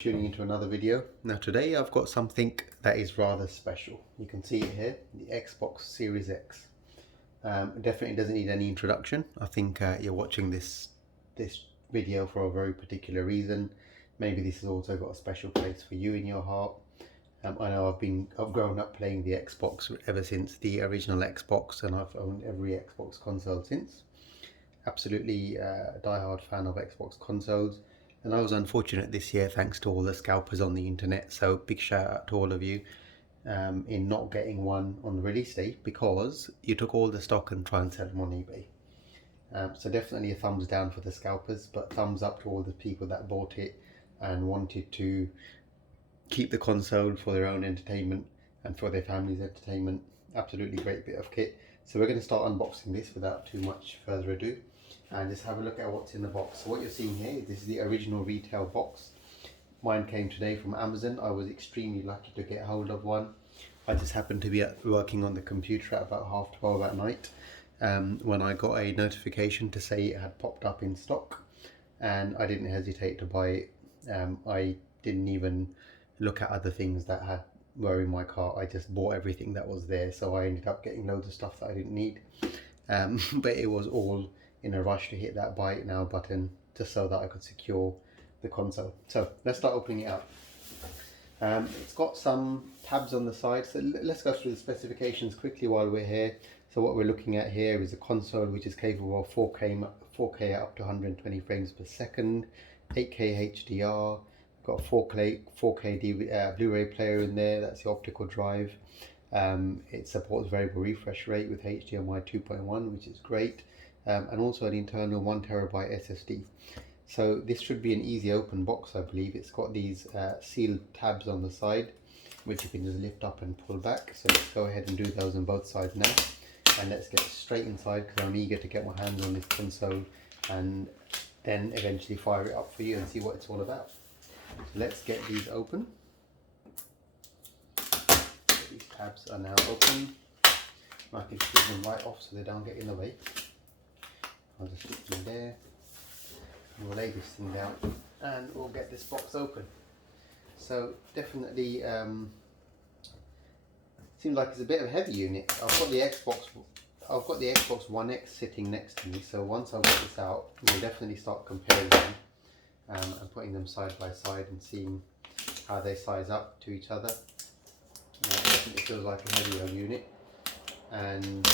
Tuning into another video. Now today I've got something that is rather special. You can see it here, the Xbox Series X. It definitely doesn't need any introduction. I think you're watching this video for a very particular reason. Maybe this has also got a special place for you in your heart. I know I've grown up playing the Xbox ever since the original Xbox, and I've owned every Xbox console since. Absolutely a die-hard fan of Xbox consoles. And I was unfortunate this year thanks to all the scalpers on the internet, so big shout out to all of you in not getting one on the release date because you took all the stock and try and sell them on eBay. So definitely a thumbs down for the scalpers, but thumbs up to all the people that bought it and wanted to keep the console for their own entertainment and for their family's entertainment. Absolutely great bit of kit. So we're going to start unboxing this without too much further ado and just have a look at what's in the box. So what you're seeing here, this is the original retail box. Mine came today from Amazon. I was extremely lucky to get hold of one. I just happened to be working on the computer at about 12:30 at night when I got a notification to say it had popped up in stock, and I didn't hesitate to buy it. I didn't even look at other things that were in my cart. I just bought everything that was there, so I ended up getting loads of stuff that I didn't need. But it was all in a rush to hit that buy it now button just so that I could secure the console. So let's start opening it up. It's got some tabs on the side, so let's go through the specifications quickly while we're here. So what we're looking at here is a console which is capable of 4K up to 120 frames per second, 8K HDR, got a 4K Blu-ray player in there. That's the optical drive. It supports variable refresh rate with HDMI 2.1, which is great, and also an internal 1TB SSD. So this should be an easy open box, I believe. It's got these sealed tabs on the side, which you can just lift up and pull back. So let's go ahead and do those on both sides now, and let's get straight inside because I'm eager to get my hands on this console and then eventually fire it up for you and see what it's all about. So let's get these open. These tabs are now open. I can flip them right off so they don't get in the way. I'll just stick them there. We'll lay this thing down and we'll get this box open. So definitely seems like it's a bit of a heavy unit. I've got the Xbox One X sitting next to me, so once I've got this out, we'll definitely start comparing them and putting them side by side and seeing how they size up to each other. It definitely feels like a heavier unit, and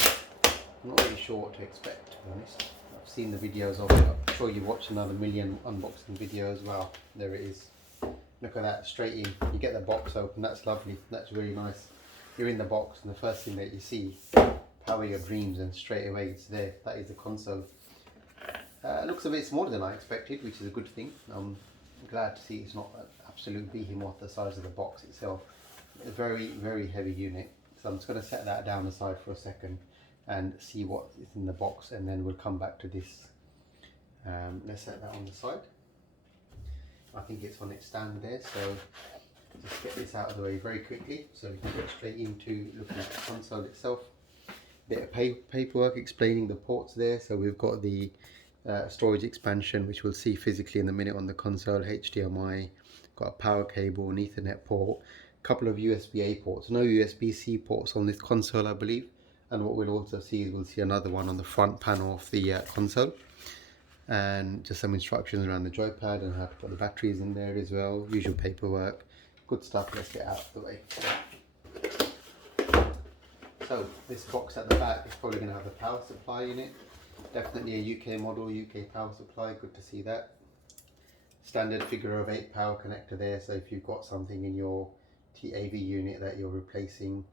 I'm not really sure what to expect, to be honest. I've seen the videos of it. I'm sure you watched another million unboxing videos. Wow, there it is. Look at that, straight in. You get the box open. That's lovely. That's really nice. You're in the box, and the first thing that you see, power your dreams, and straight away it's there. That is the console. It looks a bit smaller than I expected, which is a good thing. I'm glad to see it's not an absolute behemoth the size of the box itself. A very, very heavy unit. So I'm just going to set that down aside for a second and see what is in the box, and then we'll come back to this. Let's set that on the side. I think it's on its stand there, so just get this out of the way very quickly so we can get straight into looking at the console itself. Bit of paperwork explaining the ports there. So we've got the storage expansion, which we'll see physically in a minute on the console, HDMI, got a power cable, an Ethernet port, a couple of USB-A ports, no USB-C ports on this console, I believe. And what we'll also see is we'll see another one on the front panel of the console, and just some instructions around the joypad and how to put the batteries in there as well. Usual paperwork, good stuff. Let's get out of the way. So this box at the back is probably going to have a power supply in it. Definitely a UK model, UK power supply, good to see that. Standard figure of 8 power connector there, so if you've got something in your TAV unit that you're replacing,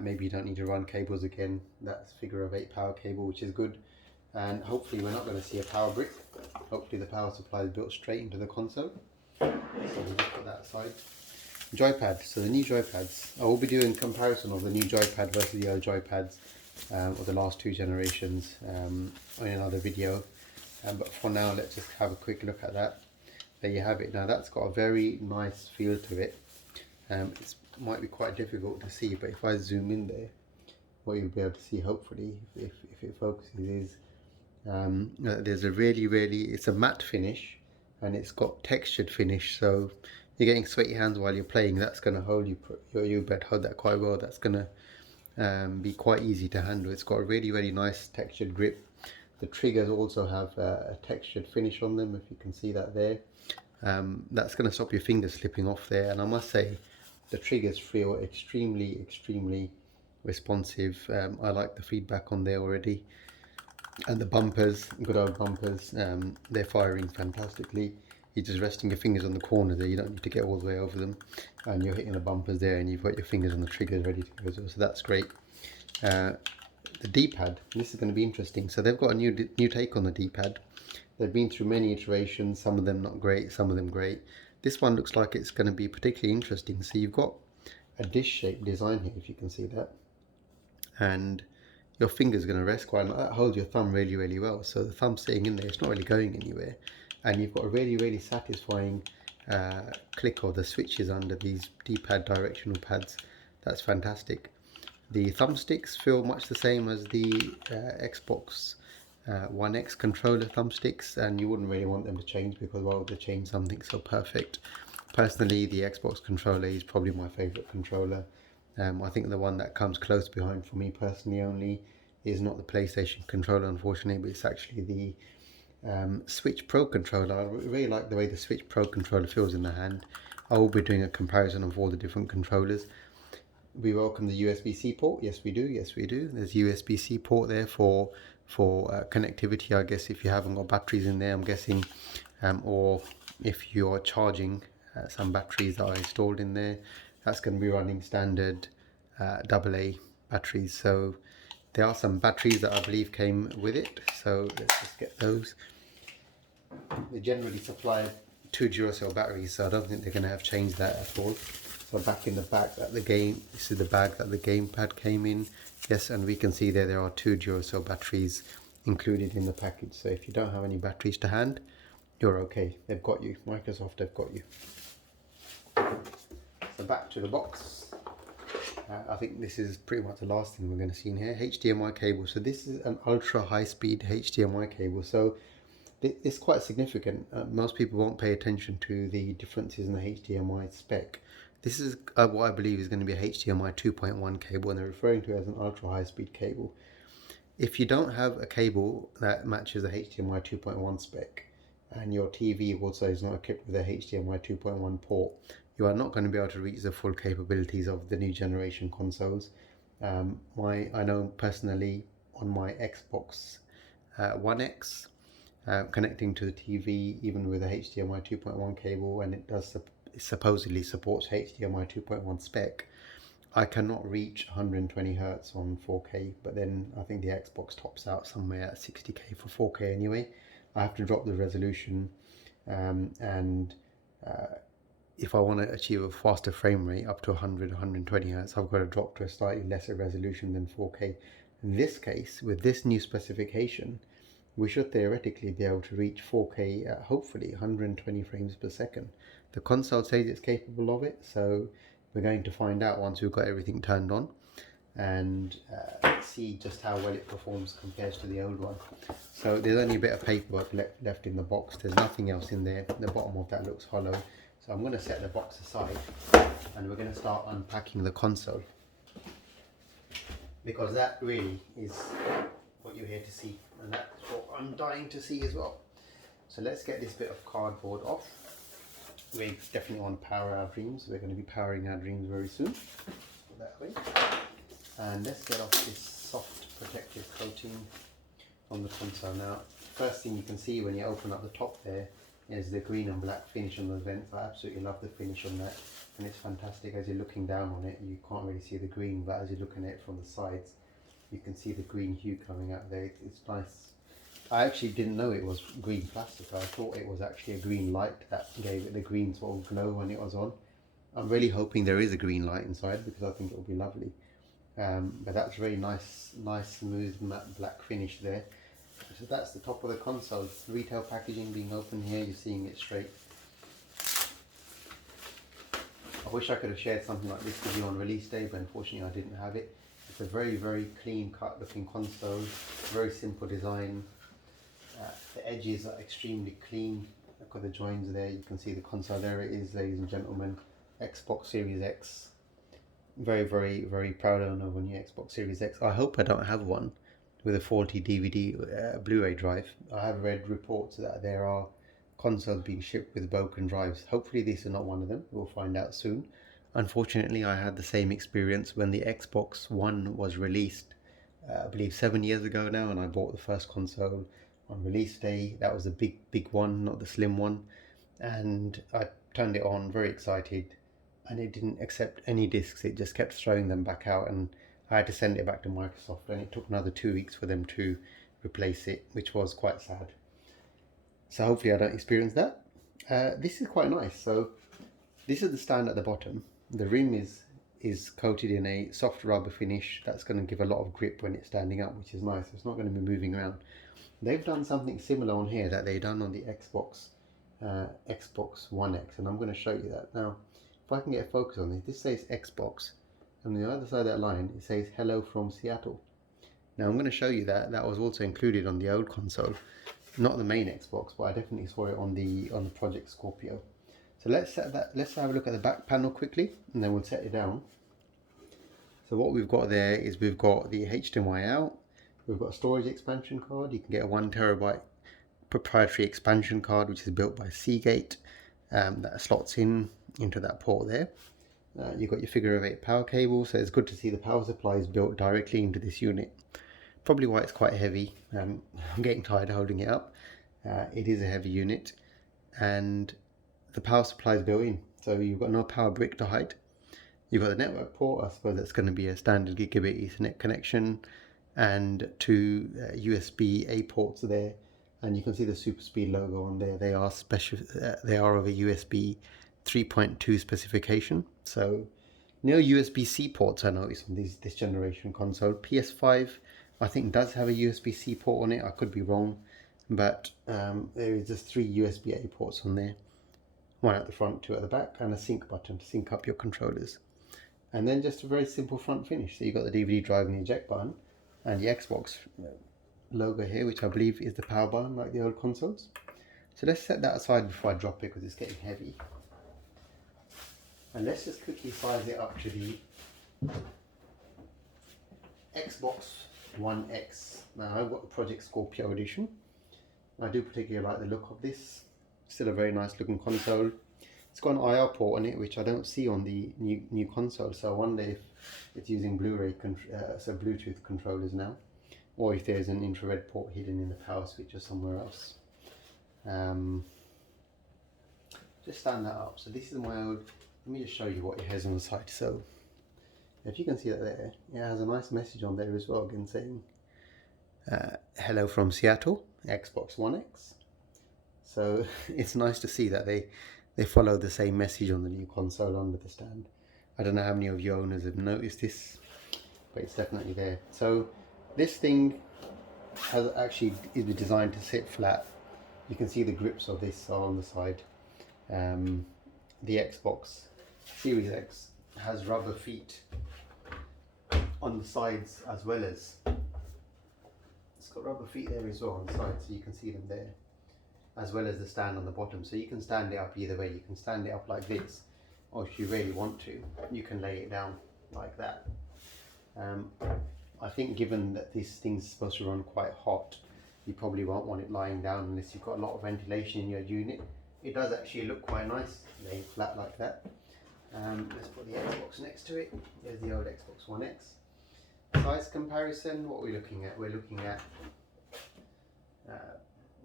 maybe you don't need to run cables again, that's figure of 8 power cable, which is good. And hopefully we're not going to see a power brick. Hopefully the power supply is built straight into the console. So we'll just put that aside. Joypad, so the new joypads. I will be doing comparison of the new joypad versus the old joypads of the last 2 generations in another video. But for now, let's just have a quick look at that. There you have it. Now that's got a very nice feel to it. It might be quite difficult to see, but if I zoom in there, what you'll be able to see, hopefully, if it focuses, is there's a it's a matte finish, and it's got textured finish. So you're getting sweaty hands while you're playing, that's going to hold you better hold that quite well. That's going to be quite easy to handle. It's got a really nice textured grip. The triggers also have a textured finish on them, if you can see that there. That's going to stop your fingers slipping off there, and I must say the triggers feel extremely responsive. I like the feedback on there already. And the bumpers, good old bumpers, they're firing fantastically. You're just resting your fingers on the corner there, you don't need to get all the way over them, and you're hitting the bumpers there and you've got your fingers on the triggers ready to go as well, so that's great. The D-pad, this is going to be interesting. So they've got a new take on the D-pad. They've been through many iterations, some of them not great, some of them great. This one looks like it's going to be particularly interesting. So you've got a dish-shaped design here, if you can see that, and your finger's going to rest quite, that holds your thumb really well. So the thumb's sitting in there, it's not really going anywhere, and you've got a really satisfying click of the switches under these D-pad directional pads. That's fantastic. The thumbsticks feel much the same as the Xbox One X controller thumbsticks, and you wouldn't really want them to change, because why would they change something so perfect? Personally, the Xbox controller is probably my favorite controller. I think the one that comes close behind for me personally only is not the PlayStation controller, unfortunately, but it's actually the Switch Pro controller. I really like the way the Switch Pro controller feels in the hand. I will be doing a comparison of all the different controllers. We welcome the USB-C port. Yes, we do. There's USB-C port there for connectivity, I guess, if you haven't got batteries in there, I'm guessing, or if you are charging some batteries that are installed in there. That's going to be running standard AA batteries. So there are some batteries that I believe came with it, so let's just get those. They generally supply 2 Duracell batteries, so I don't think they're going to have changed that at all. So back in the back that this is the bag that the gamepad came in. Yes, and we can see there are 2 Duracell batteries included in the package. So if you don't have any batteries to hand, you're okay. They've got you. Microsoft have got you. So back to the box. I think this is pretty much the last thing we're going to see in here. HDMI cable. So this is an ultra high speed HDMI cable. So it's quite significant. Most people won't pay attention to the differences in the HDMI spec. This is what I believe is going to be a HDMI 2.1 cable, and they're referring to it as an ultra high speed cable. If you don't have a cable that matches the HDMI 2.1 spec, and your TV also is not equipped with a HDMI 2.1 port, you are not going to be able to reach the full capabilities of the new generation consoles. I know personally on my Xbox One X, connecting to the TV even with a HDMI 2.1 cable, and it supposedly supports HDMI 2.1 spec, I cannot reach 120 Hz on 4K, but then I think the Xbox tops out somewhere at 60K for 4K anyway. I have to drop the resolution, and if I want to achieve a faster frame rate up to 120 Hz, I've got to drop to a slightly lesser resolution than 4K. In this case, with this new specification, we should theoretically be able to reach 4K at hopefully 120 frames per second. The console says it's capable of it, so we're going to find out once we've got everything turned on, and see just how well it performs compared to the old one. So there's only a bit of paperwork left in the box. There's nothing else in there. The bottom of that looks hollow. So I'm going to set the box aside, and we're going to start unpacking the console, because that really is what you're here to see, and that's what I'm dying to see as well. So let's get this bit of cardboard off. We definitely want to power our dreams. We're going to be powering our dreams very soon. Put that away. And let's get off this soft protective coating on the console. Now, first thing you can see when you open up the top there is the green and black finish on the vents. I absolutely love the finish on that, and it's fantastic. As you're looking down on it, you can't really see the green, but as you're looking at it from the sides, you can see the green hue coming out there. It's nice. I actually didn't know it was green plastic. I thought it was actually a green light that gave it the green sort of glow when it was on. I'm really hoping there is a green light inside, because I think it will be lovely. But that's very nice smooth matte black finish there. So that's the top of the console. Retail packaging being opened here, you're seeing it straight. I wish I could have shared something like this with you on release day, but unfortunately I didn't have it. It's a very clean cut looking console, very simple design. The edges are extremely clean, I've got the joins there. You can see the console. There it is, ladies and gentlemen. Xbox Series X. Very, very, very proud owner of a new Xbox Series X. I hope I don't have one with a 40 DVD Blu-ray drive. I have read reports that there are consoles being shipped with broken drives. Hopefully this is not one of them. We'll find out soon. Unfortunately, I had the same experience when the Xbox One was released, I believe 7 years ago now, and I bought the first console on release day. That was the big one, not the slim one. And I turned it on, very excited, and it didn't accept any discs. It just kept throwing them back out, and I had to send it back to Microsoft, and it took another 2 weeks for them to replace it, which was quite sad. So hopefully I don't experience that. This is quite nice. So this is the stand at the bottom. The rim is coated in a soft rubber finish that's going to give a lot of grip when it's standing up, which is nice. It's not going to be moving around. They've done something similar on here that they've done on the Xbox One X, and I'm going to show you that now. If I can get a focus on this says Xbox, and on the other side of that line it says hello from Seattle. Now I'm going to show you that was also included on the old console, not the main Xbox, but I definitely saw it on the Project Scorpio. So let's have a look at the back panel quickly, and then we'll set it down. So what we've got there is we've got the HDMI out, we've got a storage expansion card. You can get a 1 terabyte proprietary expansion card, which is built by Seagate, that slots into that port there. You've got your figure of 8 power cable, so it's good to see the power supply is built directly into this unit. Probably why it's quite heavy. I'm getting tired of holding it up. It is a heavy unit, and the power supply is built in, so you've got no power brick to hide. You've got the network port. I suppose that's going to be a standard gigabit Ethernet connection, and 2 USB-A ports there, and you can see the super speed logo on there. They are special. They are of a USB 3.2 specification, so no USB-C ports I noticed on this generation console. PS5 I think does have a USB-C port on it. I could be wrong, but there is just 3 USB-A ports on there, 1 at the front, 2 at the back, and a sync button to sync up your controllers. And then just a very simple front finish. So you've got the DVD drive and the eject button, and the Xbox logo here, which I believe is the power button like the old consoles. So let's set that aside before I drop it, because it's getting heavy. And let's just quickly size it up to the Xbox One X. Now I've got the Project Scorpio edition. I do particularly like the look of this. Still a very nice looking console. It's got an IR port on it, which I don't see on the new console. So I wonder if it's using Bluetooth controllers now, or if there's an infrared port hidden in the power switch or somewhere else. Just stand that up. So this is my old. Let me just show you what it has on the side. So if you can see that there, it has a nice message on there as well, again saying hello from Seattle, Xbox One X. So it's nice to see that they follow the same message on the new console under the stand. I don't know how many of you owners have noticed this, but it's definitely there. So this thing is designed to sit flat. You can see the grips of this are on the side. The Xbox Series X has rubber feet on the sides, as well as it's got rubber feet there as well on the side, so you can see them there, as well as the stand on the bottom. So you can stand it up either way. You can stand it up like this, or if you really want to, you can lay it down like that. I think given that this thing's supposed to run quite hot, you probably won't want it lying down unless you've got a lot of ventilation in your unit. It does actually look quite nice laying flat like that. Let's put the Xbox next to it. There's the old Xbox One X. Size comparison, what we're looking at? We're looking at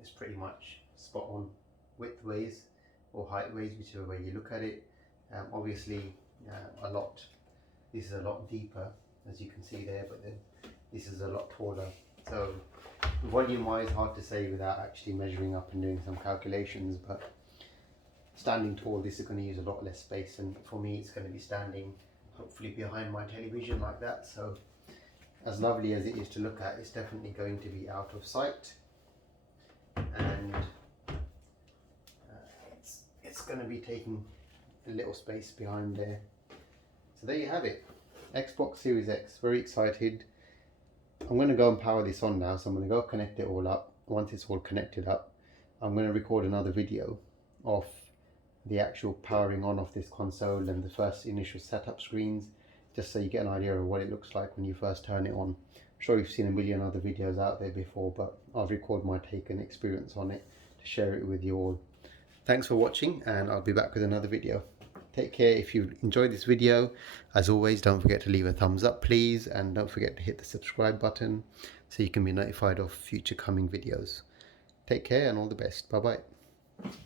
it's pretty much spot on width ways or height ways, whichever way you look at it. Obviously this is a lot deeper, as you can see there, but then this is a lot taller. So volume wise, hard to say without actually measuring up and doing some calculations, but standing tall, this is going to use a lot less space, and for me it's going to be standing hopefully behind my television like that. So as lovely as it is to look at, it's definitely going to be out of sight, and it's going to be taking a little space behind there. So there you have it, Xbox Series X. Very excited. I'm going to go and power this on now, so I'm going to go connect it all up. Once it's all connected up, I'm going to record another video of the actual powering on of this console and the first initial setup screens, just so you get an idea of what it looks like when you first turn it on. I'm sure you've seen a million other videos out there before, but I've recorded my take and experience on it to share it with you all. Thanks for watching, and I'll be back with another video. Take care. If you enjoyed this video, as always, don't forget to leave a thumbs up please, and don't forget to hit the subscribe button so you can be notified of future coming videos. Take care and all the best. Bye bye.